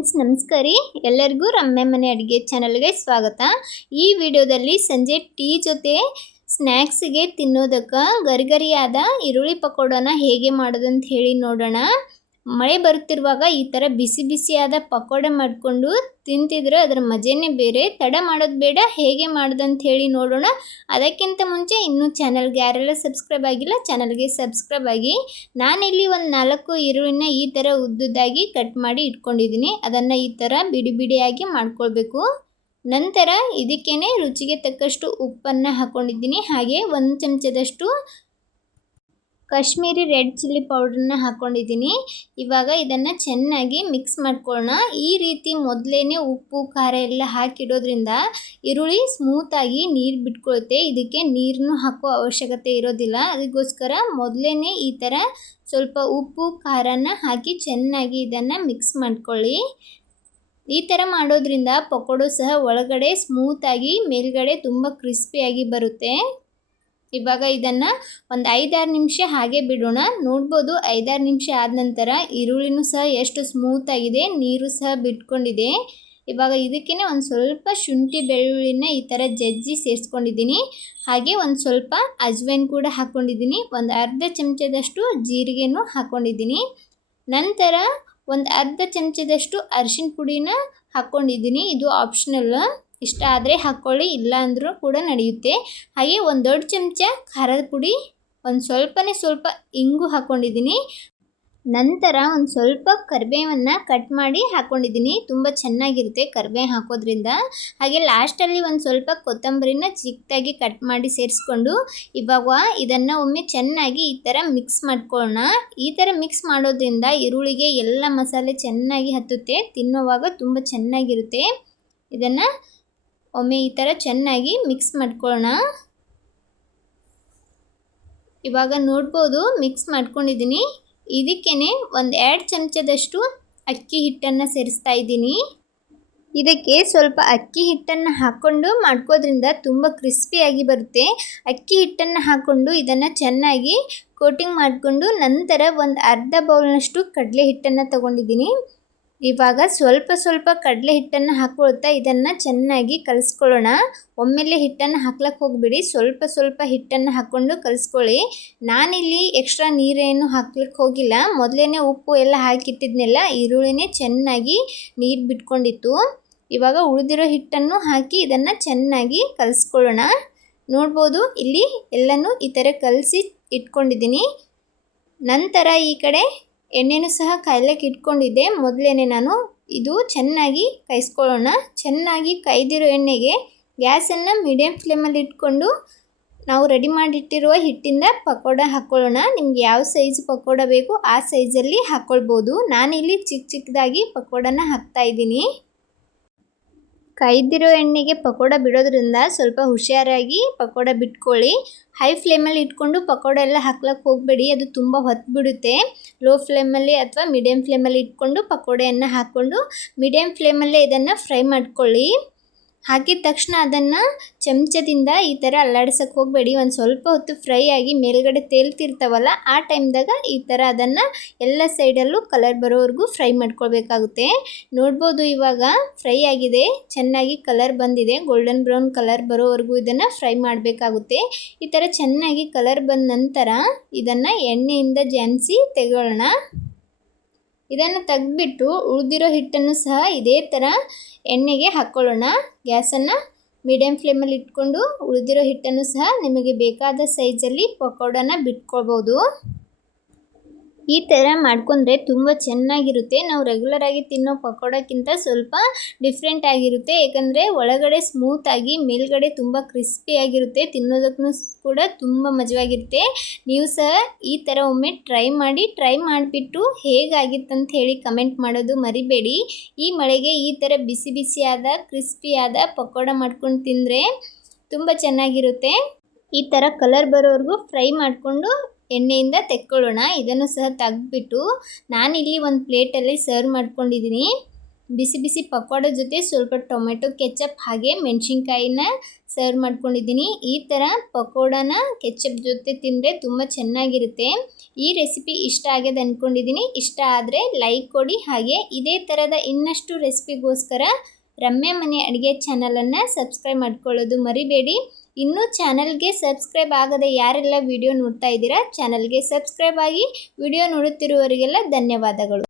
Friends ನಮಸ್ಕಾರ ರೀ. ಎಲ್ಲರಿಗೂ ರಮ್ಯ ಮನೆ ಅಡುಗೆ ಚಾನಲ್ಗೆ ಸ್ವಾಗತ. ಈ ವಿಡಿಯೋದಲ್ಲಿ ಸಂಜೆ ಟೀ ಜೊತೆ ಸ್ನ್ಯಾಕ್ಸ್ಗೆ ತಿನ್ನೋದಕ್ಕೆ ಗರಿಗರಿಯಾದ ಈರುಳ್ಳಿ ಪಕೋಡನ ಹೇಗೆ ಮಾಡೋದಂತ ಹೇಳಿ ನೋಡೋಣ. ಮಳೆ ಬರುತ್ತಿರುವಾಗ ಈ ಥರ ಬಿಸಿ ಬಿಸಿಯಾದ ಪಕೋಡ ಮಾಡಿಕೊಂಡು ತಿಂತಿದ್ರೆ ಅದರ ಮಜೆನೇ ಬೇರೆ. ತಡ ಮಾಡೋದು ಬೇಡ, ಹೇಗೆ ಮಾಡೋದಂತ ಹೇಳಿ ನೋಡೋಣ. ಅದಕ್ಕಿಂತ ಮುಂಚೆ ಇನ್ನೂ ಚಾನಲ್ಗೆ ಯಾರೆಲ್ಲ ಸಬ್ಸ್ಕ್ರೈಬ್ ಆಗಿಲ್ಲ ಚಾನಲ್ಗೆ ಸಬ್ಸ್ಕ್ರೈಬ್ ಆಗಿ. ನಾನಿಲ್ಲಿ ಒಂದು 4 ಈರುಳ್ಳಿನ ಈ ಥರ ಉದ್ದುದ್ದಾಗಿ ಕಟ್ ಮಾಡಿ ಇಟ್ಕೊಂಡಿದ್ದೀನಿ. ಅದನ್ನು ಈ ಥರ ಬಿಡಿ ಬಿಡಿಯಾಗಿ ಮಾಡ್ಕೊಳ್ಬೇಕು. ನಂತರ ಇದಕ್ಕೇನೆ ರುಚಿಗೆ ತಕ್ಕಷ್ಟು ಉಪ್ಪನ್ನು ಹಾಕ್ಕೊಂಡಿದ್ದೀನಿ. ಹಾಗೆ 1 ಚಮಚದಷ್ಟು ಕಾಶ್ಮೀರಿ ರೆಡ್ ಚಿಲ್ಲಿ ಪೌಡ್ರನ್ನ ಹಾಕ್ಕೊಂಡಿದ್ದೀನಿ. ಇವಾಗ ಇದನ್ನು ಚೆನ್ನಾಗಿ ಮಿಕ್ಸ್ ಮಾಡ್ಕೊಳ್ಳೋಣ. ಈ ರೀತಿ ಮೊದಲೇ ಉಪ್ಪು ಖಾರ ಎಲ್ಲ ಹಾಕಿಡೋದ್ರಿಂದ ಈರುಳ್ಳಿ ಸ್ಮೂತಾಗಿ ನೀರು ಬಿಟ್ಕೊಳುತ್ತೆ. ಇದಕ್ಕೆ ನೀರನ್ನು ಹಾಕೋ ಅವಶ್ಯಕತೆ ಇರೋದಿಲ್ಲ. ಅದಕ್ಕೋಸ್ಕರ ಮೊದಲೇ ಈ ಥರ ಸ್ವಲ್ಪ ಉಪ್ಪು ಖಾರನ ಹಾಕಿ ಚೆನ್ನಾಗಿ ಇದನ್ನು ಮಿಕ್ಸ್ ಮಾಡ್ಕೊಳ್ಳಿ. ಈ ಥರ ಮಾಡೋದ್ರಿಂದ ಪಕೋಡ ಸಹ ಒಳಗಡೆ ಸ್ಮೂತಾಗಿ ಮೇಲ್ಗಡೆ ತುಂಬ ಕ್ರಿಸ್ಪಿಯಾಗಿ ಬರುತ್ತೆ. ಇವಾಗ ಇದನ್ನು ಒಂದು 5-6 ನಿಮಿಷ ಹಾಗೆ ಬಿಡೋಣ. ನೋಡ್ಬೋದು 5-6 ನಿಮಿಷ ಆದ ನಂತರ ಈರುಳ್ಳಿನೂ ಸಹ ಎಷ್ಟು ಸ್ಮೂತಾಗಿದೆ, ನೀರು ಸಹ ಬಿಟ್ಕೊಂಡಿದೆ. ಇವಾಗ ಇದಕ್ಕೇ ಒಂದು ಸ್ವಲ್ಪ ಶುಂಠಿ ಬೆಳ್ಳುಳ್ಳಿನ ಈ ಥರ ಜಜ್ಜಿ ಸೇರಿಸ್ಕೊಂಡಿದ್ದೀನಿ. ಹಾಗೆ ಒಂದು ಸ್ವಲ್ಪ ಅಜ್ವೈನ್ ಕೂಡ ಹಾಕ್ಕೊಂಡಿದ್ದೀನಿ. ಒಂದು ಅರ್ಧ ಚಮಚದಷ್ಟು ಜೀರಿಗೆನೂ ಹಾಕ್ಕೊಂಡಿದ್ದೀನಿ. ನಂತರ ಒಂದು ಅರ್ಧ ಚಮಚದಷ್ಟು ಅರಿಶಿನ ಪುಡಿನ ಹಾಕ್ಕೊಂಡಿದ್ದೀನಿ. ಇದು ಆಪ್ಷನಲ್, ಇಷ್ಟ ಆದರೆ ಹಾಕ್ಕೊಳ್ಳಿ, ಇಲ್ಲ ಅಂದರೂ ಕೂಡ ನಡೆಯುತ್ತೆ. ಹಾಗೆ ಒಂದು ದೊಡ್ಡ ಚಮಚ ಖಾರದ ಪುಡಿ, ಒಂದು ಸ್ವಲ್ಪ ಇಂಗು ಹಾಕ್ಕೊಂಡಿದ್ದೀನಿ. ನಂತರ ಒಂದು ಸ್ವಲ್ಪ ಕರಿಬೇವನ್ನು ಕಟ್ ಮಾಡಿ ಹಾಕ್ಕೊಂಡಿದ್ದೀನಿ. ತುಂಬ ಚೆನ್ನಾಗಿರುತ್ತೆ ಕರಿಬೇವು ಹಾಕೋದ್ರಿಂದ. ಹಾಗೆ ಲಾಸ್ಟಲ್ಲಿ ಒಂದು ಸ್ವಲ್ಪ ಕೊತ್ತಂಬರಿನ ಚಿಕ್ಕದಾಗಿ ಕಟ್ ಮಾಡಿ ಸೇರಿಸ್ಕೊಂಡು ಇವಾಗ ಇದನ್ನು ಒಮ್ಮೆ ಚೆನ್ನಾಗಿ ಈ ಥರ ಮಿಕ್ಸ್ ಮಾಡ್ಕೊಳ್ಳೋಣ. ಈ ಥರ ಮಿಕ್ಸ್ ಮಾಡೋದ್ರಿಂದ ಈರುಳ್ಳಿಗೆ ಎಲ್ಲ ಮಸಾಲೆ ಚೆನ್ನಾಗಿ ಹತ್ತುತ್ತೆ. ತಿನ್ನುವಾಗ ತುಂಬ ಚೆನ್ನಾಗಿರುತ್ತೆ. ಇದನ್ನು ಒಮ್ಮೆ ಈ ಥರ ಚೆನ್ನಾಗಿ ಮಿಕ್ಸ್ ಮಾಡ್ಕೊಳ್ಳೋಣ. ಇವಾಗ ನೋಡ್ಬೋದು ಮಿಕ್ಸ್ ಮಾಡ್ಕೊಂಡಿದ್ದೀನಿ. ಇದಕ್ಕೇ ಒಂದು 2 ಚಮಚದಷ್ಟು ಅಕ್ಕಿ ಹಿಟ್ಟನ್ನು ಸೇರಿಸ್ತಾ ಇದ್ದೀನಿ. ಇದಕ್ಕೆ ಸ್ವಲ್ಪ ಅಕ್ಕಿ ಹಿಟ್ಟನ್ನು ಹಾಕ್ಕೊಂಡು ಮಾಡ್ಕೋದ್ರಿಂದ ತುಂಬ ಕ್ರಿಸ್ಪಿಯಾಗಿ ಬರುತ್ತೆ. ಅಕ್ಕಿ ಹಿಟ್ಟನ್ನು ಹಾಕ್ಕೊಂಡು ಇದನ್ನು ಚೆನ್ನಾಗಿ ಕೋಟಿಂಗ್ ಮಾಡಿಕೊಂಡು ನಂತರ ಒಂದು ಅರ್ಧ ಬೌಲ್ನಷ್ಟು ಕಡಲೆ ಹಿಟ್ಟನ್ನು ತಗೊಂಡಿದ್ದೀನಿ. ಇವಾಗ ಸ್ವಲ್ಪ ಕಡಲೆ ಹಿಟ್ಟನ್ನು ಹಾಕ್ಕೊಳ್ತಾ ಇದನ್ನು ಚೆನ್ನಾಗಿ ಕಲಿಸ್ಕೊಳ್ಳೋಣ. ಒಮ್ಮೆಲೆ ಹಿಟ್ಟನ್ನು ಹಾಕ್ಲಕ್ಕೆ ಹೋಗ್ಬಿಡಿ, ಸ್ವಲ್ಪ ಹಿಟ್ಟನ್ನು ಹಾಕ್ಕೊಂಡು ಕಲಿಸ್ಕೊಳ್ಳಿ. ನಾನಿಲ್ಲಿ ಎಕ್ಸ್ಟ್ರಾ ನೀರೇನು ಹಾಕ್ಲಿಕ್ಕೆ ಹೋಗಿಲ್ಲ. ಮೊದಲೇ ಉಪ್ಪು ಎಲ್ಲ ಹಾಕಿಟ್ಟಿದ್ನೆಲ್ಲ, ಈರುಳ್ಳಿನೇ ಚೆನ್ನಾಗಿ ನೀರು ಬಿಟ್ಕೊಂಡಿತ್ತು. ಇವಾಗ ಉಳಿದಿರೋ ಹಿಟ್ಟನ್ನು ಹಾಕಿ ಇದನ್ನು ಚೆನ್ನಾಗಿ ಕಲಿಸ್ಕೊಳ್ಳೋಣ. ನೋಡ್ಬೋದು ಇಲ್ಲಿ ಎಲ್ಲನೂ ಈ ಥರ ಕಲಸಿ ಇಟ್ಕೊಂಡಿದ್ದೀನಿ. ನಂತರ ಈ ಕಡೆ ಎಣ್ಣೆನೂ ಸಹ ಕಾಯ್ಲಿಕ್ಕೆ ಇಟ್ಕೊಂಡಿದ್ದೆ ಮೊದಲೇ ನಾನು. ಇದು ಚೆನ್ನಾಗಿ ಕಾಯಿಸ್ಕೊಳ್ಳೋಣ. ಚೆನ್ನಾಗಿ ಕಾಯ್ದಿರೋ ಎಣ್ಣೆಗೆ ಗ್ಯಾಸನ್ನು ಮೀಡಿಯಮ್ ಫ್ಲೇಮಲ್ಲಿ ಇಟ್ಕೊಂಡು ನಾವು ರೆಡಿ ಮಾಡಿಟ್ಟಿರುವ ಹಿಟ್ಟಿಂದ ಪಕೋಡ ಹಾಕ್ಕೊಳ್ಳೋಣ. ನಿಮ್ಗೆ ಯಾವ ಸೈಜ್ ಪಕೋಡ ಬೇಕು ಆ ಸೈಜಲ್ಲಿ ಹಾಕ್ಕೊಳ್ಬೋದು. ನಾನಿಲ್ಲಿ ಚಿಕ್ಕದಾಗಿ ಪಕೋಡನ ಹಾಕ್ತಾಯಿದ್ದೀನಿ. ಕಾಯ್ದಿರೋ ಎಣ್ಣೆಗೆ ಪಕೋಡ ಬಿಡೋದ್ರಿಂದ ಸ್ವಲ್ಪ ಹುಷಾರಾಗಿ ಪಕೋಡ ಬಿಟ್ಕೊಳ್ಳಿ. ಹೈ ಫ್ಲೇಮಲ್ಲಿ ಇಟ್ಕೊಂಡು ಪಕೋಡ ಎಲ್ಲ ಹಾಕ್ಲಕ್ಕೆ ಹೋಗಬೇಡಿ, ಅದು ತುಂಬ ಹೊತ್ತು ಬಿಡುತ್ತೆ. ಲೋ ಫ್ಲೇಮಲ್ಲಿ ಅಥವಾ ಮೀಡಿಯಮ್ ಫ್ಲೇಮಲ್ಲಿ ಇಟ್ಕೊಂಡು ಪಕೋಡೆಯನ್ನು ಹಾಕ್ಕೊಂಡು ಮೀಡಿಯಮ್ ಫ್ಲೇಮಲ್ಲೇ ಇದನ್ನು ಫ್ರೈ ಮಾಡ್ಕೊಳ್ಳಿ. ಹಾಕಿದ ತಕ್ಷಣ ಅದನ್ನು ಚಮಚದಿಂದ ಈ ಥರ ಅಲ್ಲಾಡ್ಸೋಕ್ಕೆ ಹೋಗಬೇಡಿ. ಒಂದು ಸ್ವಲ್ಪ ಹೊತ್ತು ಫ್ರೈ ಆಗಿ ಮೇಲ್ಗಡೆ ತೇಲ್ತಿರ್ತಾವಲ್ಲ, ಆ ಟೈಮ್ದಾಗ ಈ ಥರ ಅದನ್ನು ಎಲ್ಲ ಸೈಡಲ್ಲೂ ಕಲರ್ ಬರೋವರೆಗೂ ಫ್ರೈ ಮಾಡ್ಕೊಳ್ಬೇಕಾಗುತ್ತೆ. ನೋಡ್ಬೋದು ಇವಾಗ ಫ್ರೈ ಆಗಿದೆ, ಚೆನ್ನಾಗಿ ಕಲರ್ ಬಂದಿದೆ. ಗೋಲ್ಡನ್ ಬ್ರೌನ್ ಕಲರ್ ಬರೋವರೆಗೂ ಇದನ್ನು ಫ್ರೈ ಮಾಡಬೇಕಾಗುತ್ತೆ. ಈ ಥರ ಚೆನ್ನಾಗಿ ಕಲರ್ ಬಂದ ನಂತರ ಇದನ್ನು ಎಣ್ಣೆಯಿಂದ ಜಾನ್ಸಿ ತೆಗೊಳ್ಳೋಣ. ಇದನ್ನು ತೆಗೆದ್ಬಿಟ್ಟು ಉಳಿದಿರೋ ಹಿಟ್ಟನ್ನು ಸಹ ಇದೇ ಥರ ಎಣ್ಣೆಗೆ ಹಾಕ್ಕೊಳ್ಳೋಣ. ಗ್ಯಾಸನ್ನು ಮೀಡಿಯಮ್ ಫ್ಲೇಮಲ್ಲಿ ಇಟ್ಕೊಂಡು ಉಳಿದಿರೋ ಹಿಟ್ಟನ್ನು ಸಹ ನಿಮಗೆ ಬೇಕಾದ ಸೈಜಲ್ಲಿ ಪಕೋಡನ ಬಿಟ್ಕೊಳ್ಬೋದು. ಈ ಥರ ಮಾಡ್ಕೊಂಡ್ರೆ ತುಂಬ ಚೆನ್ನಾಗಿರುತ್ತೆ. ನಾವು ರೆಗ್ಯುಲರಾಗಿ ತಿನ್ನೋ ಪಕೋಡಕ್ಕಿಂತ ಸ್ವಲ್ಪ ಡಿಫ್ರೆಂಟ್ ಆಗಿರುತ್ತೆ. ಏಕೆಂದರೆ ಒಳಗಡೆ ಸ್ಮೂತಾಗಿ ಮೇಲ್ಗಡೆ ತುಂಬ ಕ್ರಿಸ್ಪಿಯಾಗಿರುತ್ತೆ. ತಿನ್ನೋದಕ್ಕೂ ಕೂಡ ತುಂಬ ಮಜವಾಗಿರುತ್ತೆ. ನೀವು ಸಹ ಈ ಥರ ಒಮ್ಮೆ ಟ್ರೈ ಮಾಡಿಬಿಟ್ಟು ಹೇಗಾಗಿತ್ತಂತ ಹೇಳಿ ಕಮೆಂಟ್ ಮಾಡೋದು ಮರಿಬೇಡಿ. ಈ ಮಳೆಗೆ ಈ ಥರ ಬಿಸಿ ಬಿಸಿಯಾದ ಕ್ರಿಸ್ಪಿಯಾದ ಪಕೋಡ ಮಾಡ್ಕೊಂಡು ತಿಂದರೆ ತುಂಬ ಚೆನ್ನಾಗಿರುತ್ತೆ. ಈ ಥರ ಕಲರ್ ಬರೋವರೆಗೂ ಫ್ರೈ ಮಾಡಿಕೊಂಡು ಎಣ್ಣೆಯಿಂದ ತೆಕ್ಕೊಳ್ಳೋಣ. ಇದನ್ನು ಸಹ ತೆಗೆದ್ಬಿಟ್ಟು ನಾನಿಲ್ಲಿ ಒಂದು ಪ್ಲೇಟಲ್ಲಿ ಸರ್ವ್ ಮಾಡ್ಕೊಂಡಿದ್ದೀನಿ. ಬಿಸಿ ಬಿಸಿ ಪಕೋಡ ಜೊತೆ ಸ್ವಲ್ಪ ಟೊಮೆಟೊ ಕೆಚಪ್ ಹಾಗೆ ಮೆಣಸಿನ್ಕಾಯಿನ ಸರ್ವ್ ಮಾಡ್ಕೊಂಡಿದ್ದೀನಿ. ಈ ಥರ ಪಕೋಡನ ಕೆಚಪ್ ಜೊತೆ ತಿಂದರೆ ತುಂಬ ಚೆನ್ನಾಗಿರುತ್ತೆ. ಈ ರೆಸಿಪಿ ಇಷ್ಟ ಆಗಿದೆ ಅಂದ್ಕೊಂಡಿದ್ದೀನಿ. ಇಷ್ಟ ಆದರೆ ಲೈಕ್ ಕೊಡಿ. ಹಾಗೆ ಇದೇ ಥರದ ಇನ್ನಷ್ಟು ರೆಸಿಪಿಗೋಸ್ಕರ ರಮ್ಯಾ ಮನೆ ಅಡುಗೆ ಚಾನಲನ್ನು ಸಬ್ಸ್ಕ್ರೈಬ್ ಮಾಡ್ಕೊಳ್ಳೋದು ಮರಿಬೇಡಿ. ಇನ್ನೂ ಚಾನಲ್ಗೆ ಸಬ್ಸ್ಕ್ರೈಬ್ ಆಗದೆ ಯಾರೆಲ್ಲ ವಿಡಿಯೋ ನೋಡ್ತಾ ಇದ್ದೀರಾ ಚಾನಲ್ಗೆ ಸಬ್ಸ್ಕ್ರೈಬ್ ಆಗಿ. ವಿಡಿಯೋ ನೋಡುತ್ತಿರುವವರಿಗೆಲ್ಲ ಧನ್ಯವಾದಗಳು.